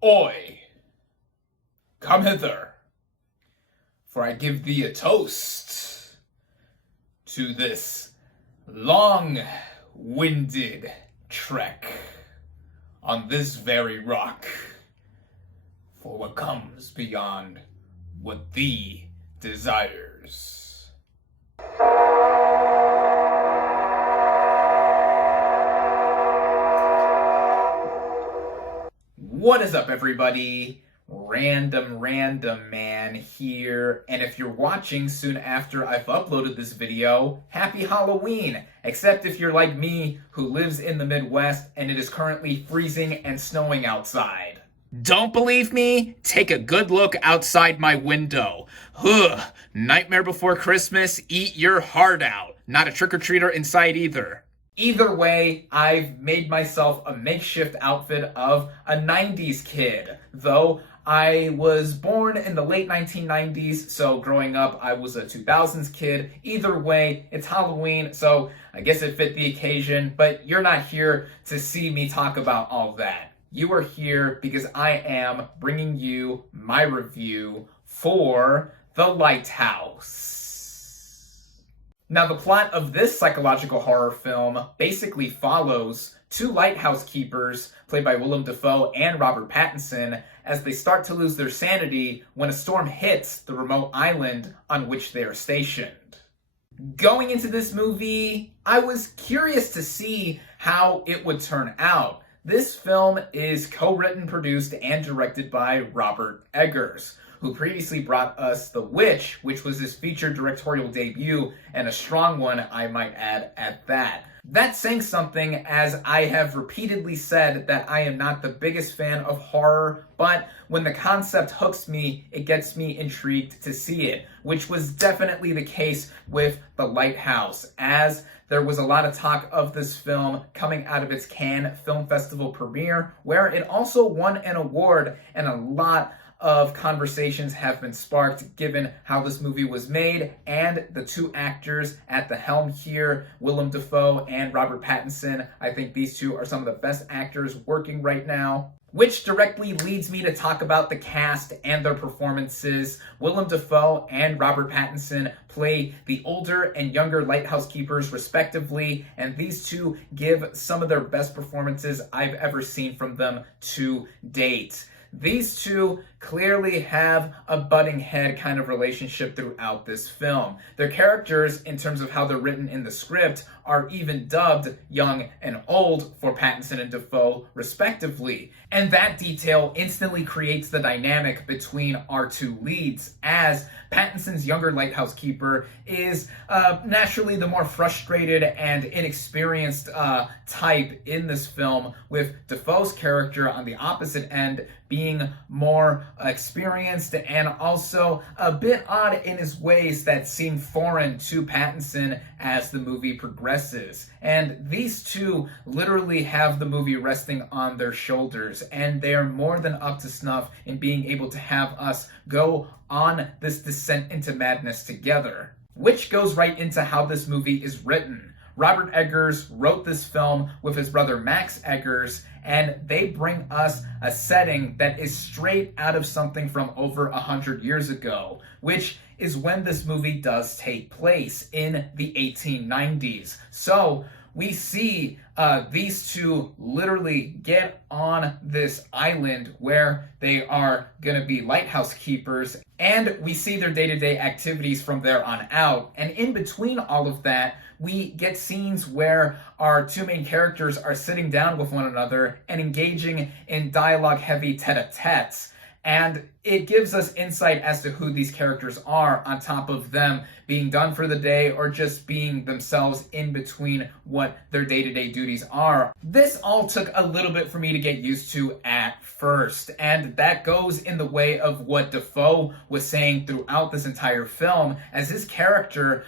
Oi, come hither, for I give thee a toast to this long-winded trek on this very rock, for what comes beyond what thee desires. What is up, everybody? RandomRandomMan here, and if you're watching soon after I've uploaded this video, happy Halloween! Except if you're like me, who lives in the Midwest and it is currently freezing and snowing outside. Don't believe me? Take a good look outside my window. Ugh, Nightmare Before Christmas, eat your heart out. Not a trick-or-treater inside either. Either way, I've made myself a makeshift outfit of a 90s kid, though I was born in the late 1990s, so growing up I was a 2000s kid. Either way, it's Halloween, so I guess it fit the occasion, but you're not here to see me talk about all that. You are here because I am bringing you my review for The Lighthouse. Now, the plot of this psychological horror film basically follows two lighthouse keepers, played by Willem Dafoe and Robert Pattinson, as they start to lose their sanity when a storm hits the remote island on which they are stationed. Going into this movie, I was curious to see how it would turn out. This film is co-written, produced, and directed by Robert Eggers, who previously brought us The Witch, which was his feature directorial debut, and a strong one, I might add, at that. That's saying something, as I have repeatedly said that I am not the biggest fan of horror, but when the concept hooks me, it gets me intrigued to see it, which was definitely the case with The Lighthouse, as there was a lot of talk of this film coming out of its Cannes Film Festival premiere, where it also won an award, and a lot of conversations have been sparked given how this movie was made and the two actors at the helm here, Willem Dafoe and Robert Pattinson. I think these two are some of the best actors working right now. Which directly leads me to talk about the cast and their performances. Willem Dafoe and Robert Pattinson play the older and younger lighthouse keepers respectively, and these two give some of their best performances I've ever seen from them to date. These two clearly have a butting head kind of relationship throughout this film. Their characters, in terms of how they're written in the script, are even dubbed young and old for Pattinson and Dafoe, respectively. And that detail instantly creates the dynamic between our two leads, as Pattinson's younger lighthouse keeper is naturally the more frustrated and inexperienced type in this film, with Dafoe's character on the opposite end being more experienced and also a bit odd in his ways that seem foreign to Pattinson as the movie progresses. And these two literally have the movie resting on their shoulders, and they are more than up to snuff in being able to have us go on this descent into madness together. Which goes right into how this movie is written. Robert Eggers wrote this film with his brother Max Eggers, and they bring us a setting that is straight out of something from over 100 years ago, which is when this movie does take place in the 1890s. So we see these two literally get on this island where they are going to be lighthouse keepers, and we see their day-to-day activities from there on out. And in between all of that, we get scenes where our two main characters are sitting down with one another and engaging in dialogue-heavy tete-a-tetes. And it gives us insight as to who these characters are, on top of them being done for the day or just being themselves in between what their day-to-day duties are. This all took a little bit for me to get used to at first, and that goes in the way of what Dafoe was saying throughout this entire film, as his character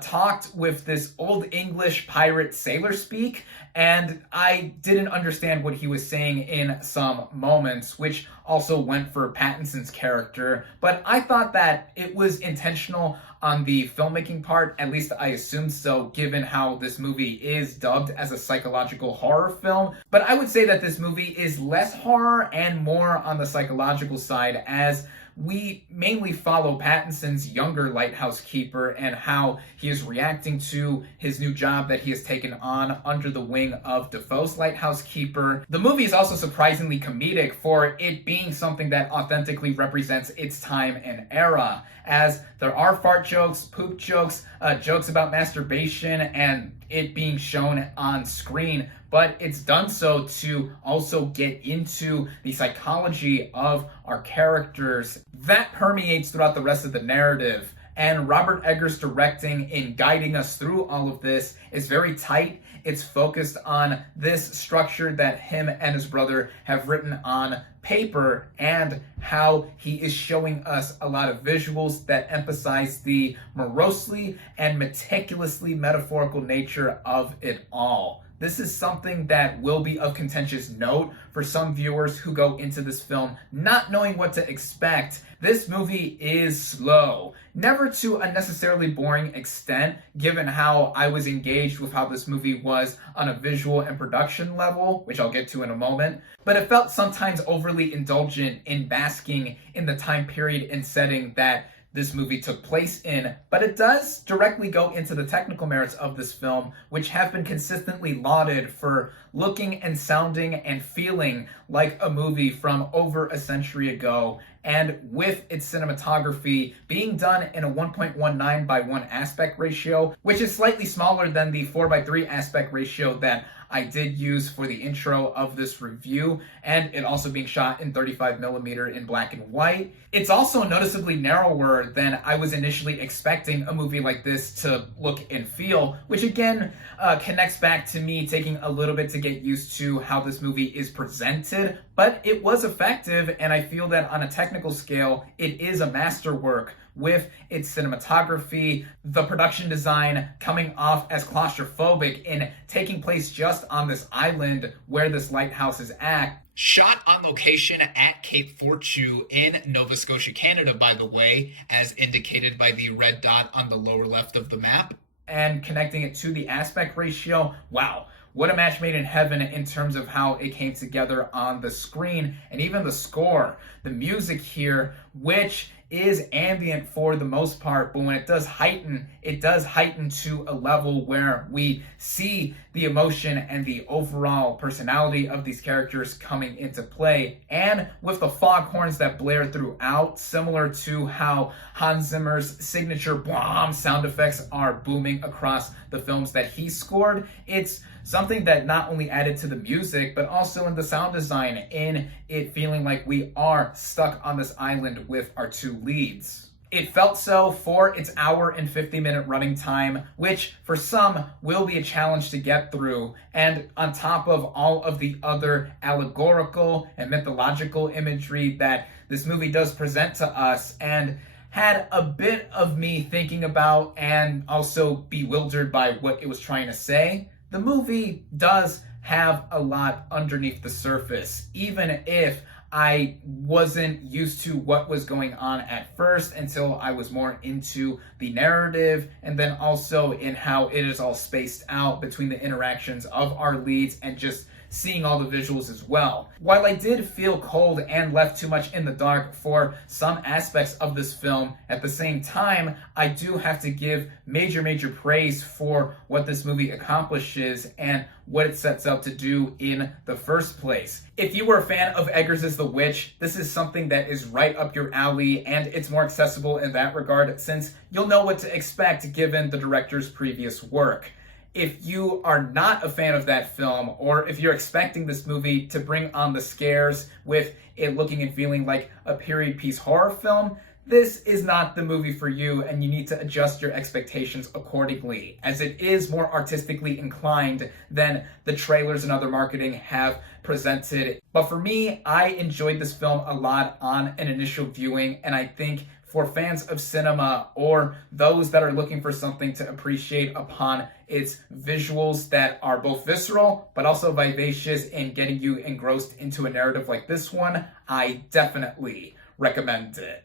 talked with this old English pirate sailor speak, and I didn't understand what he was saying in some moments, which also went for Pattinson Pattinson's character, but I thought that it was intentional on the filmmaking part. At least I assume so, given how this movie is dubbed as a psychological horror film. But I would say that this movie is less horror and more on the psychological side, as we mainly follow Pattinson's younger lighthouse keeper and how he is reacting to his new job that he has taken on under the wing of Defoe's lighthouse keeper. The movie is also surprisingly comedic for it being something that authentically represents its time and era, as there are fart jokes, poop jokes, jokes about masturbation, and it being shown on screen, but it's done so to also get into the psychology of our characters. That permeates throughout the rest of the narrative, and Robert Eggers' directing in guiding us through all of this is very tight. It's focused on this structure that him and his brother have written on paper, and how he is showing us a lot of visuals that emphasize the morosely and meticulously metaphorical nature of it all. This is something that will be of contentious note for some viewers who go into this film not knowing what to expect. This movie is slow, never to a necessarily boring extent, given how I was engaged with how this movie was on a visual and production level, which I'll get to in a moment, but it felt sometimes overly indulgent in basking in the time period and setting that this movie took place in. But it does directly go into the technical merits of this film, which have been consistently lauded for looking and sounding and feeling like a movie from over a century ago, and with its cinematography being done in a 1.19 by 1 aspect ratio, which is slightly smaller than the 4 by 3 aspect ratio that I did use for the intro of this review, and it also being shot in 35mm in black and white. It's also noticeably narrower than I was initially expecting a movie like this to look and feel, which again connects back to me taking a little bit to get used to how this movie is presented, but it was effective, and I feel that on a technical scale, it is a masterwork with its cinematography, the production design coming off as claustrophobic in taking place just on this island where this lighthouse is at. Shot on location at Cape Fortune in Nova Scotia, Canada, by the way, as indicated by the red dot on the lower left of the map. And connecting it to the aspect ratio, wow. What a match made in heaven in terms of how it came together on the screen, and even the score. The music here, which is ambient for the most part, but when it does heighten to a level where we see the emotion and the overall personality of these characters coming into play. And with the foghorns that blare throughout, similar to how Hans Zimmer's signature bomb sound effects are booming across the films that he scored, it's something that not only added to the music, but also in the sound design, in it feeling like we are stuck on this island with our two leads. It felt so for its hour and 50-minute running time, which for some will be a challenge to get through. And on top of all of the other allegorical and mythological imagery that this movie does present to us, and had a bit of me thinking about and also bewildered by what it was trying to say, the movie does have a lot underneath the surface, even if I wasn't used to what was going on at first until I was more into the narrative, and then also in how it is all spaced out between the interactions of our leads and just seeing all the visuals as well. While I did feel cold and left too much in the dark for some aspects of this film, at the same time, I do have to give major praise for what this movie accomplishes and what it sets out to do in the first place. If you were a fan of Eggers' The Witch, this is something that is right up your alley, and it's more accessible in that regard since you'll know what to expect given the director's previous work. If you are not a fan of that film, or if you're expecting this movie to bring on the scares with it looking and feeling like a period piece horror film, this is not the movie for you, and you need to adjust your expectations accordingly, as it is more artistically inclined than the trailers and other marketing have presented. But for me, I enjoyed this film a lot on an initial viewing, and I think for fans of cinema or those that are looking for something to appreciate upon its visuals that are both visceral but also vivacious in getting you engrossed into a narrative like this one, I definitely recommend it.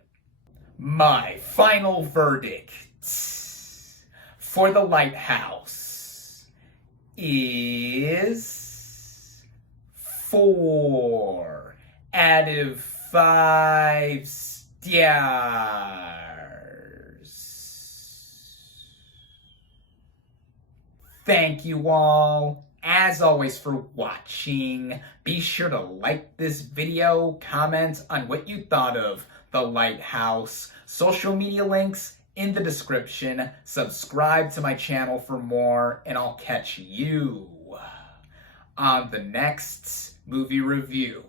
My final verdict for The Lighthouse is 4 out of 5 stars. Thank you all, as always, for watching. Be sure to like this video, comment on what you thought of The Lighthouse, social media links in the description, subscribe to my channel for more, and I'll catch you on the next movie review.